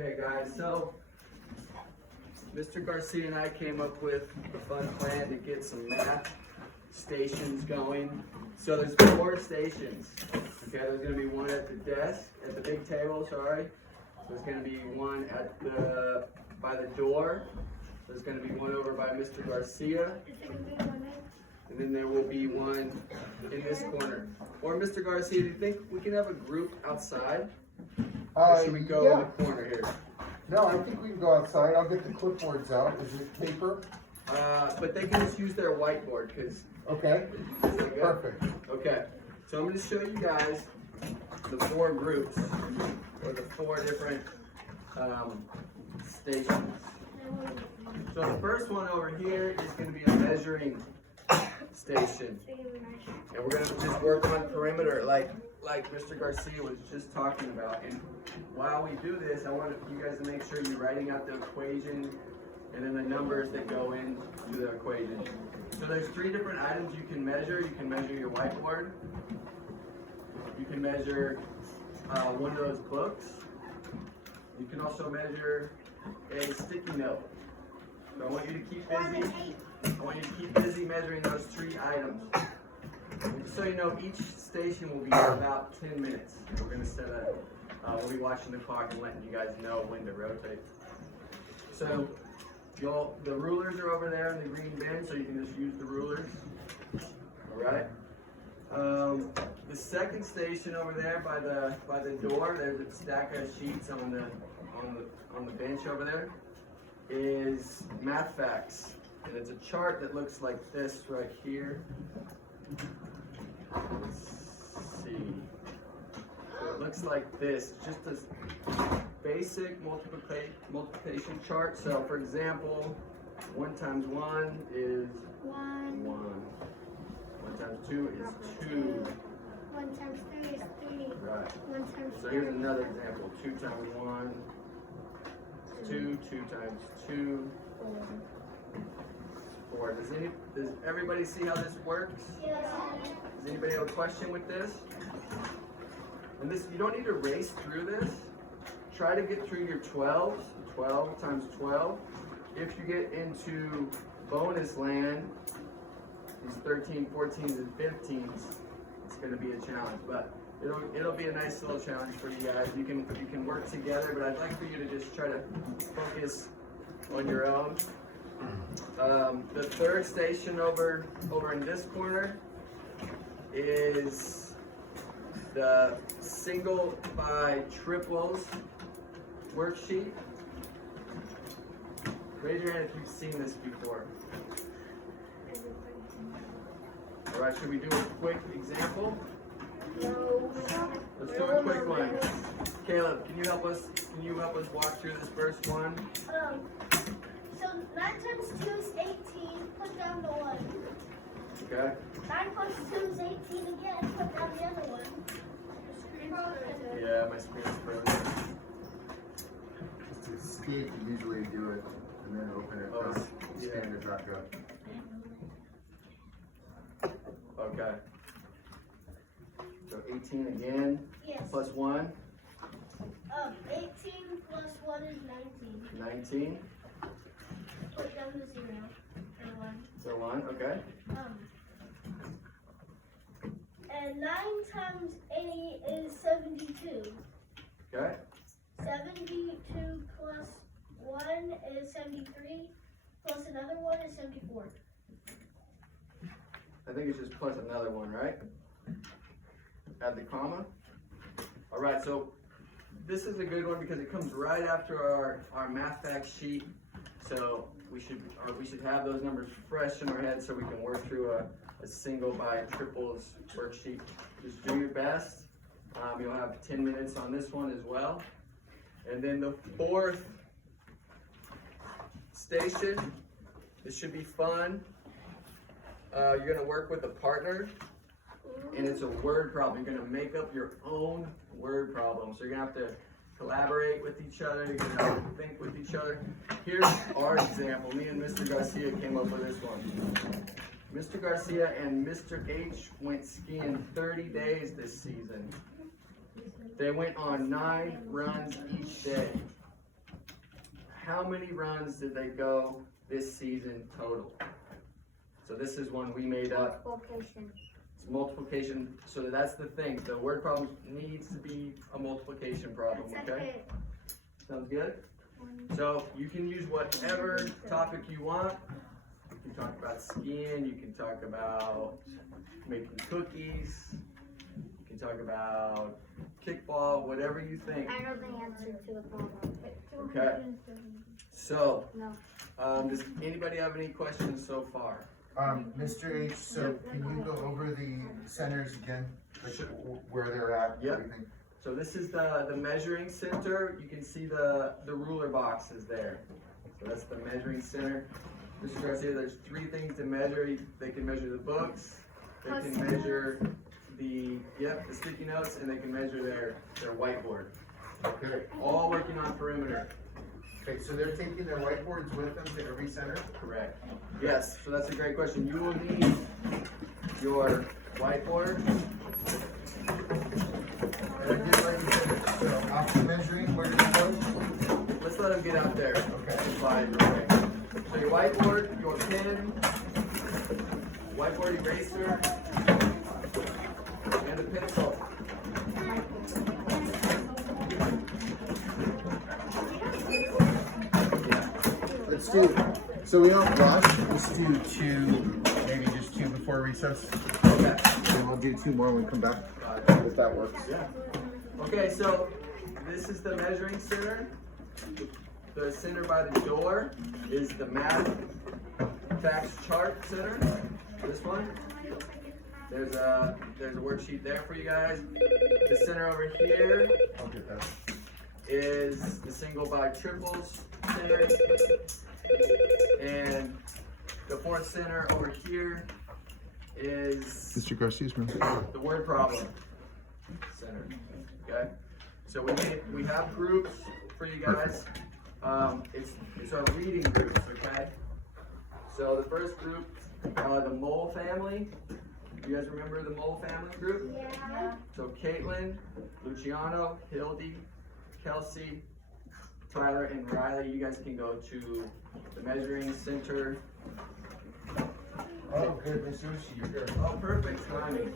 Okay guys, so Mr. Garcia and I came up with a fun plan to get some math stations going. So there's 4 stations. Okay, there's gonna be one at the desk, at the big table, sorry. There's gonna be one at by the door. There's gonna be one over by Mr. Garcia. And then there will be one in this corner. Or Mr. Garcia, do you think we can have a group outside? Or should we go in the corner here? No, I think we can go outside. I'll get the clipboards out. Is it paper? But they can just use their whiteboard, because... Okay, perfect. Okay, so I'm going to show you guys the 4 groups, or the 4 different stations. So the first one over here is going to be a measuring station. And we're going to just work on perimeter like Mr. Garcia was just talking about. And while we do this, I want you guys to make sure you're writing out the equation and then the numbers that go into the equation. So there's 3 different items you can measure. You can measure your whiteboard. You can measure one of those books. You can also measure a sticky note. So I want you to keep busy. I want you to keep busy measuring those 3 items. And just so you know, each station will be about 10 minutes. We're going to set we'll be watching the clock and letting you guys know when to rotate. So the rulers are over there in the green bin, so you can just use the rulers. All right. The second station over there by the door, there's a stack of sheets on the bench over there, is math facts. And it's a chart that looks like this right here. Let's see. So it looks like this, just a basic multiplication chart. So for example, 1 times 1 is 1. 1 times 2 is 2. 1 times 3 is 3. Right. 1 times So here's another example. 2 times 1 is 2. 2 times 2. 4. Does everybody see how this works? Yes. Does anybody have a question with this? And this, you don't need to race through this. Try to get through your 12s, 12 times 12. If you get into bonus land, these 13, 14s, and 15s, it's going to be a challenge. But it'll be a nice little challenge for you guys. You can work together, but I'd like for you to just try to focus on your own. The third station over in this corner is the single by triples worksheet. Raise your hand if you've seen this before. All right, should we do a quick example? No. Let's do a quick one. Caleb, can you help us walk through this first one? So 9 times 2 is 18. Put down the 1. Okay. 9 plus 2 is 18 again. Put down the other one. Yeah, my screen's frozen. Just to escape, you usually do it and then open it up. Stand it back up. Okay. So 18 again. Yes. Plus 1. 18 plus 1 is 19. 19. Put down the 0 and 1. So 1, okay. And 9 times 8 is 72. Okay. 72 plus 1 is 73. Plus another 1 is 74. I think it's just plus another 1, right? Add the comma. All right, so this is a good one because it comes right after our math fact sheet. So we should have those numbers fresh in our head so we can work through a single by triples worksheet. Just do your best. You'll have 10 minutes on this one as well. And then the 4th station, this should be fun. You're going to work with a partner, and it's a word problem. You're going to make up your own word problem. So you're going to have to collaborate with each other. You're going to have to think with each other. Here's our example. Me and Mr. Garcia came up with this one. Mr. Garcia and Mr. H went skiing 30 days this season. They went on 9 runs each day. how many runs did they go this season total? So this is one we made up. Multiplication. It's multiplication, so that's the thing. The word problem needs to be a multiplication problem, okay? Sounds good? So you can use whatever topic you want. You can talk about skiing, you can talk about making cookies, you can talk about kickball, whatever you think. I know the answer to the problem. Okay. So, No. does anybody have any questions so far? Mr. H, so can you go over the centers again? Like Sure. where they're at, Yep. everything? So this is the measuring center. You can see the ruler boxes there. So that's the measuring center. Mr. Garcia, there's 3 things to measure. They can measure the books, they can measure the sticky notes, and they can measure their whiteboard. Okay. All working on perimeter. Okay, so they're taking their whiteboards with them to every center? Correct. Yes, so that's a great question. You will need your whiteboard. And I did like you said, so after measuring, where do you go? Let's let them get out there. Okay. Slide real quick. So your whiteboard, your pen, whiteboard eraser, and a pencil. Let's do, so we don't rush, let's do 2, maybe just 2 before recess. Okay. And we'll do 2 more when we come back, if that works. Yeah. Okay, so this is the measuring center. The center by the door is the math facts chart center. This one. There's a worksheet there for you guys. The center over here I'll get that. is the single by triples center. And the 4th center over here is Mr. Garcia's room. the word problem center. Okay, so we have groups for you guys. It's our reading groups. Okay, so the first group, the Mole family. You guys remember the Mole family group? Yeah. So Caitlin, Luciano, Hildy, Kelsey, Tyler, and Riley. You guys can go to the measuring center. Oh, good, Miss Yoshi, you're here. Oh, perfect timing.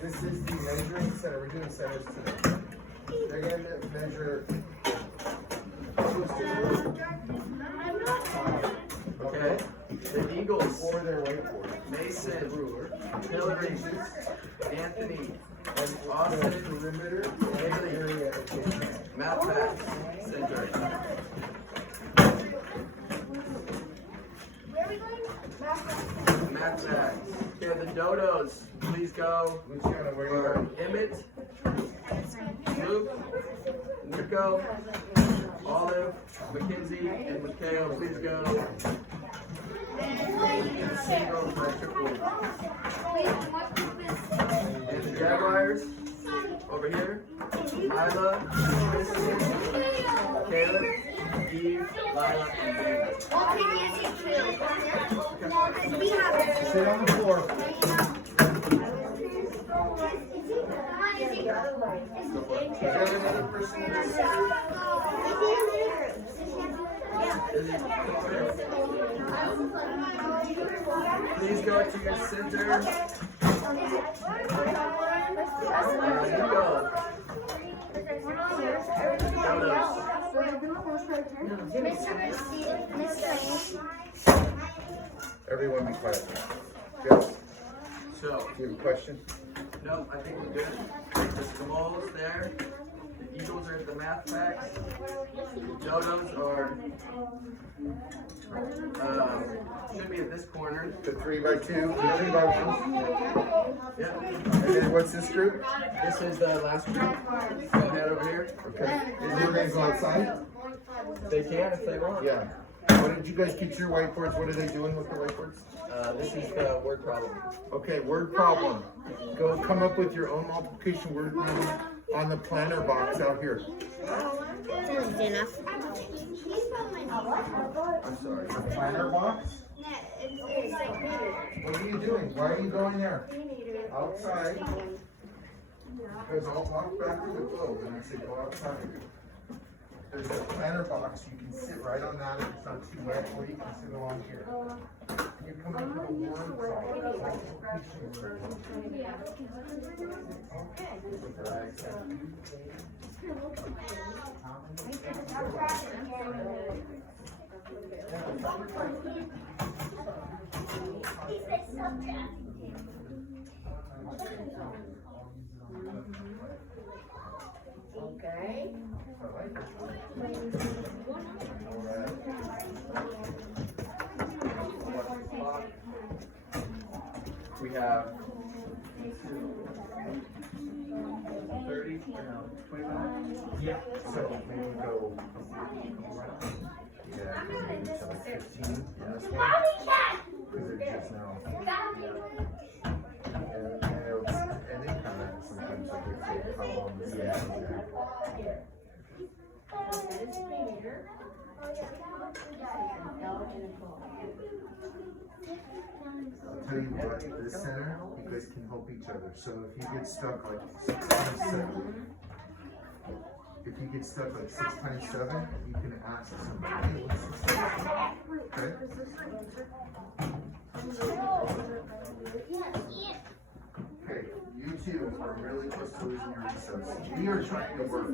This is the measuring center, we're doing centers today. They're gonna measure. Okay, the Eagles, Or their whiteboard. Mason, Hillary, Anthony, And Austin, perimeter, Haley, area of the Math Facts Center. Where are we going? Math Facts. Okay, the Dodos, please go. Luciano, where you For going? Emmett, Luke, Nico, Olive, Mackenzie, and Mikhail, please go. And single by triple. And the Jaguars, over here. Isla, Kristen, Caleb, Eve, Lila, and David. Sit on the floor. Is there another person in this? Please go to your center. Nico. Everyone be quiet. Yes, So, do you have a question? no, I think we're good. The Simoles there. The Eagles are at the Math Facts. The Dodos are, should be at this corner. The 3 by 2, the 3 by 1. Yeah. And then what's this group? This is the last group. Go ahead over here. Okay. Is your guys go outside? They can if they want. Yeah. What did you guys get your whiteboards? What are they doing with the whiteboards? This is the word problem. Okay, word problem. Go come up with your own multiplication word problem on the planner box out here. Enough. I'm sorry. The planner box? What are you doing? Why are you going there? Outside. Because I'll walk back to the globe and I say go outside. there's a planter box, you can sit right on that if it's not too wet, or you can sit along here. You come up to the warm Okay. We have 30 or no, 25? Yeah, so maybe go. Yeah, maybe to like 15 in this one. Because it just now. And they kind of sometimes like they say how long this is. I'll tell you what, this center, you guys can help each other. So if you get stuck like 6 times 7, if you get stuck like 6 times 7, you can ask somebody, hey, what's 6 times 7? Okay? Okay, you two are really close to losing your recess. We are trying to work.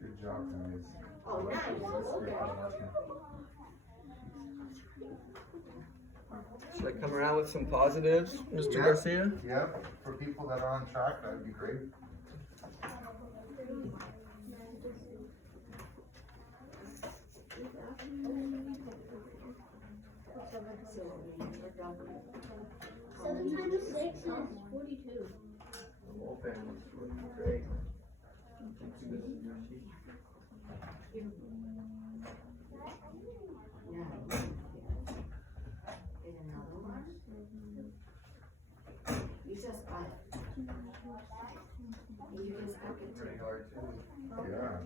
Good job, guys. Oh, nice. Should I come around with some positives, Mr. Yeah. Garcia? Yep, for people that are on track, that would be great. Seven times 6 is 42. Open, great. You just got it. You just got it. Pretty hard too. Yeah.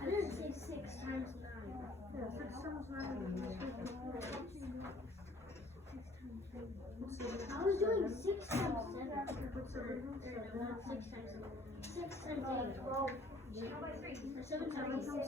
I didn't say 6 times 9. Yeah, 6 times 9. I was doing 6 times 7. Not 6 times 7. 6 times 8. 12. 7 times 6.